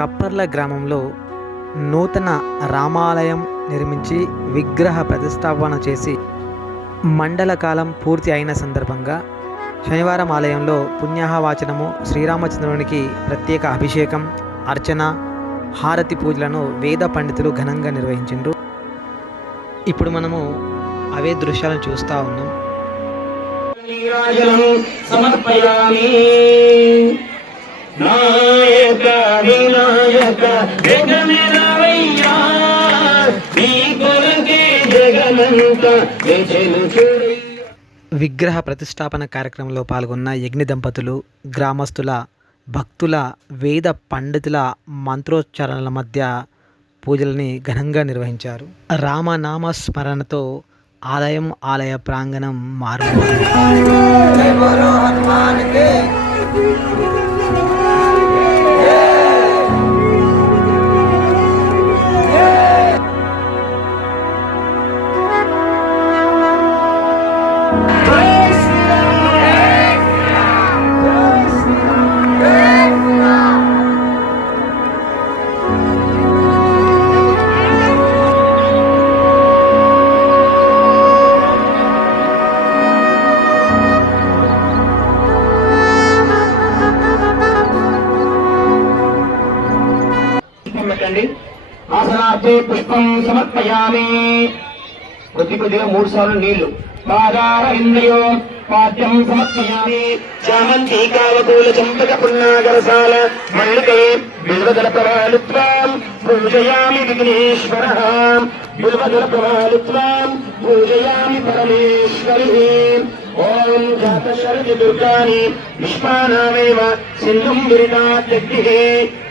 కప్పర్ల గ్రామంలో నూతన రామాలయం నిర్మించి విగ్రహ ప్రతిష్టాపన చేసి మండల కాలం పూర్తి అయిన సందర్భంగా శనివారం ఆలయంలో పుణ్యాహవాచనము శ్రీరామచంద్రునికి ప్రత్యేక అభిషేకం అర్చన హారతి పూజలను వేద పండితులు ఘనంగా నిర్వహించిండ్రు. ఇప్పుడు మనము అవే దృశ్యాలను చూస్తూ ఉన్నాం. సమర్పయామి. నీ కొరకే జగమంత విగ్రహ ప్రతిష్టాపన కార్యక్రమంలో పాల్గొన్న యజ్ఞ దంపతులు గ్రామస్తుల భక్తుల వేద పండితుల మంత్రోచ్చారణల మధ్య పూజలని ఘనంగా నిర్వహించారు. రామనామ స్మరణతో ఆలయం ఆలయ ప్రాంగణం మారు పెట్టండి ఆసనార్థే పుష్పం సమర్పయామి. కొద్ది కొద్దిగా మూడు సార్లు నీళ్ళు. పాదార ఇంద్రియో పాద్యం సమర్పయామి. చామంతి కావకూల చంపక పున్నాగరసాల మల్లికే బిల్వదల ప్రవాలుత్వాం పూజయామి విఘ్నేశ్వర. బిల్వదల ప్రవాలుత్వాం పూజయామి పరమేశ్వరి. ఓం జాత శరది దుర్గాని విశ్వానామేవ సింధుం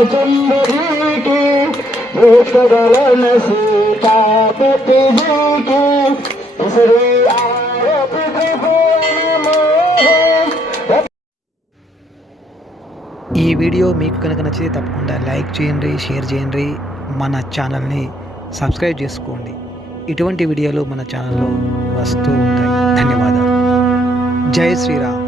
శ్రీరామచంద్రజీకి పుష్పగలన సీతాపతిజీకి ముసరు ఆరతి ఈ వీడియో మీకు కనుక నచ్చితే తప్పకుండా లైక్ చేయండి షేర్ చేయండి మన ఛానల్ని సబ్స్క్రైబ్ చేసుకోండి. ఇటువంటి వీడియోలు మన ఛానల్లో వస్తూ ఉంటాయి. ధన్యవాదాలు. జై శ్రీరామ్.